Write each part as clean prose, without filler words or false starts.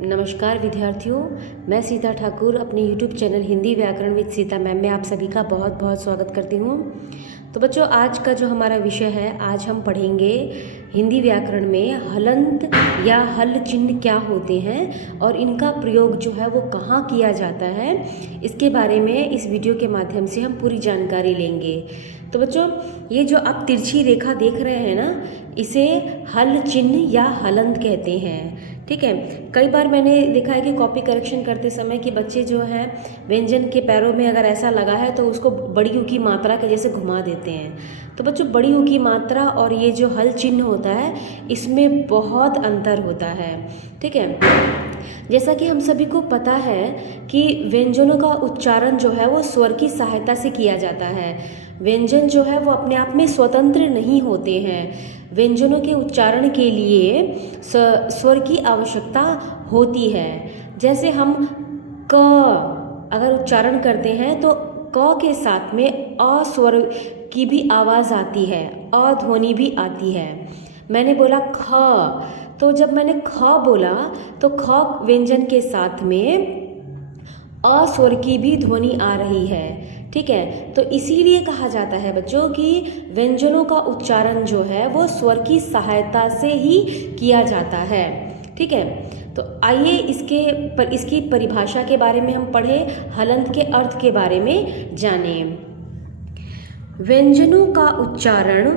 नमस्कार विद्यार्थियों, मैं सीता ठाकुर अपने YouTube चैनल हिंदी व्याकरण विद सीता मैम में आप सभी का बहुत बहुत स्वागत करती हूँ। तो बच्चों, आज का जो हमारा विषय है, आज हम पढ़ेंगे हिंदी व्याकरण में हलंत या हल चिन्ह क्या होते हैं और इनका प्रयोग जो है वो कहाँ किया जाता है, इसके बारे में इस वीडियो के माध्यम से हम पूरी जानकारी लेंगे। तो बच्चों, ये जो आप तिरछी रेखा देख रहे हैं ना, इसे हल चिन्ह या हलंत कहते हैं। ठीक है, कई बार मैंने देखा है कि कॉपी करेक्शन करते समय कि बच्चे जो हैं व्यंजन के पैरों में अगर ऐसा लगा है तो उसको बड़ी ऊ की मात्रा के जैसे घुमा देते हैं। तो बच्चों, बड़ी ऊ की मात्रा और ये जो हल चिन्ह होता है, इसमें बहुत अंतर होता है। ठीक है, जैसा कि हम सभी को पता है कि व्यंजनों का उच्चारण जो है वो स्वर की सहायता से किया जाता है। व्यंजन जो है वो अपने आप में स्वतंत्र नहीं होते हैं। व्यंजनों के उच्चारण के लिए स्वर की आवश्यकता होती है। जैसे हम क अगर उच्चारण करते हैं तो क के साथ में अ स्वर की भी आवाज़ आती है, अ ध्वनि भी आती है। मैंने बोला ख, तो जब मैंने ख बोला तो ख व्यंजन के साथ में अ स्वर की भी ध्वनि आ रही है। ठीक है, तो इसीलिए कहा जाता है बच्चों कि व्यंजनों का उच्चारण जो है वो स्वर की सहायता से ही किया जाता है। ठीक है, तो आइए इसकी परिभाषा के बारे में हम पढ़ें, हलंत के अर्थ के बारे में जानें। व्यंजनों का उच्चारण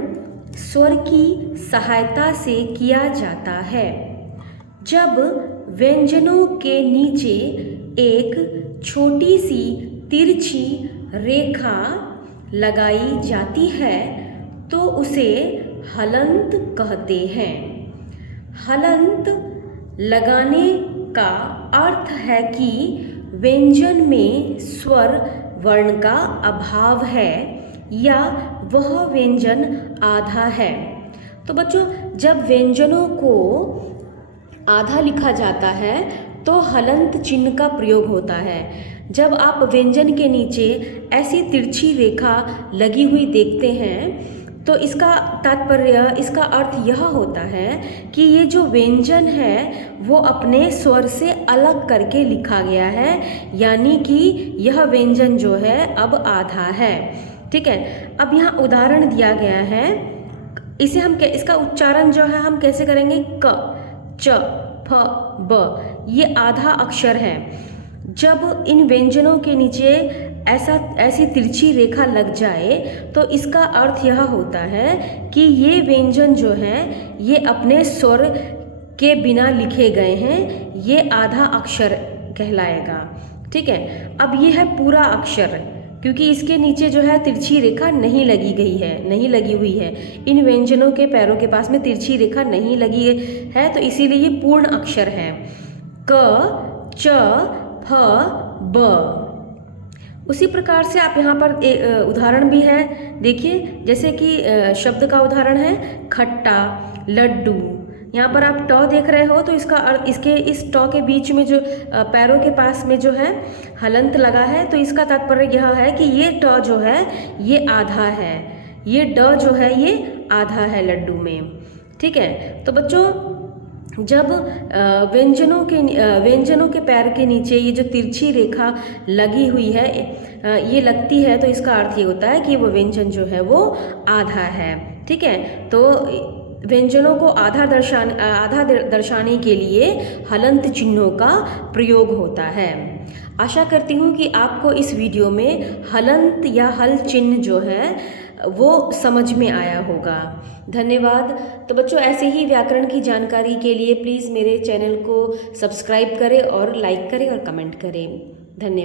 स्वर की सहायता से किया जाता है। जब व्यंजनों के नीचे एक छोटी सी तिरछी रेखा लगाई जाती है तो उसे हलंत कहते हैं। हलंत लगाने का अर्थ है कि व्यंजन में स्वर वर्ण का अभाव है या वह व्यंजन आधा है। तो बच्चों, जब व्यंजनों को आधा लिखा जाता है तो हलंत चिन्ह का प्रयोग होता है। जब आप व्यंजन के नीचे ऐसी तिरछी रेखा लगी हुई देखते हैं तो इसका तात्पर्य, इसका अर्थ यह होता है कि ये जो व्यंजन है वो अपने स्वर से अलग करके लिखा गया है, यानी कि यह व्यंजन जो है अब आधा है। ठीक है, अब यहाँ उदाहरण दिया गया है, इसे हम इसका उच्चारण जो है हम कैसे करेंगे, क, च, फ, ब, ये आधा अक्षर है। जब इन व्यंजनों के नीचे ऐसी तिरछी रेखा लग जाए तो इसका अर्थ यह होता है कि ये व्यंजन जो है ये अपने स्वर के बिना लिखे गए हैं, ये आधा अक्षर कहलाएगा। ठीक है, अब ये है पूरा अक्षर, क्योंकि इसके नीचे जो है तिरछी रेखा नहीं लगी हुई है। इन व्यंजनों के पैरों के पास में तिरछी रेखा नहीं लगी है, तो इसीलिए ये पूर्ण अक्षर है। क, च, फ, ब। उसी प्रकार से आप यहाँ पर उदाहरण भी है, देखिए, जैसे कि शब्द का उदाहरण है खट्टा, लड्डू। यहाँ पर आप ट देख रहे हो तो इसका अर्थ, इसके इस ट के बीच में जो पैरों के पास में जो है हलंत लगा है, तो इसका तात्पर्य यह है कि ये ट जो है ये आधा है, ये ड जो है ये आधा है लड्डू में। ठीक है, तो बच्चों, जब व्यंजनों के पैर के नीचे ये जो तिरछी रेखा लगी हुई है, ये लगती है, तो इसका अर्थ ये होता है कि वो व्यंजन जो है वो आधा है। ठीक है, तो व्यंजनों को आधा दर्शाने के लिए हलंत चिन्हों का प्रयोग होता है। आशा करती हूँ कि आपको इस वीडियो में हलंत या हल चिन्ह जो है वो समझ में आया होगा। धन्यवाद। तो बच्चों, ऐसे ही व्याकरण की जानकारी के लिए प्लीज़ मेरे चैनल को सब्सक्राइब करें और लाइक करें और कमेंट करें। धन्यवाद।